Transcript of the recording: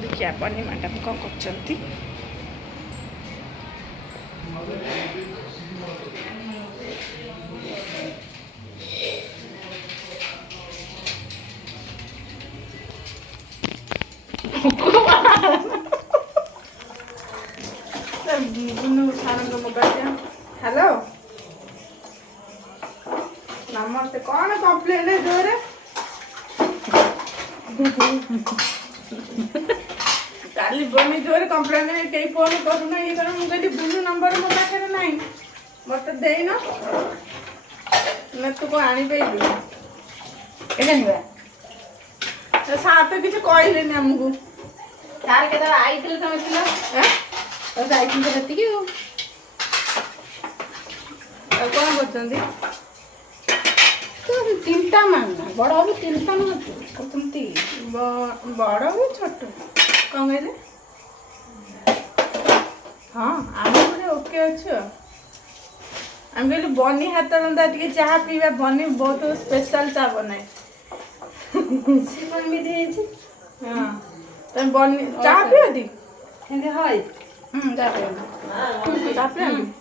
देखिए बनी मैडम कौन कर हेलो नमस्ते कौन कंप्लेन है जोरे काली बनी जोरे कंप्लेन है कई फोन करूना ये कर मुझे बुनु नंबर मो पाखे नहीं मत देन मैं तुको आनी पेबी केने हुआ साथ किसी कहले हमको तार के आई तमे थिलो हैं तो आई थी कि कौन करछंदी तो तीनटा मानना बड़ हो तीनटा मान करछंती बड़ हो छोट कौन कहले हाँ आम गोटे ओके अच्छे आम कहली बनी हाथ रंधा टे चाह पीवा बनी बहुत स्पेशल चाह बनाए से कोन में दे छी हाँ तुम बनी चाह पियो दी हेंदे हाय चाह पियो चाह पियो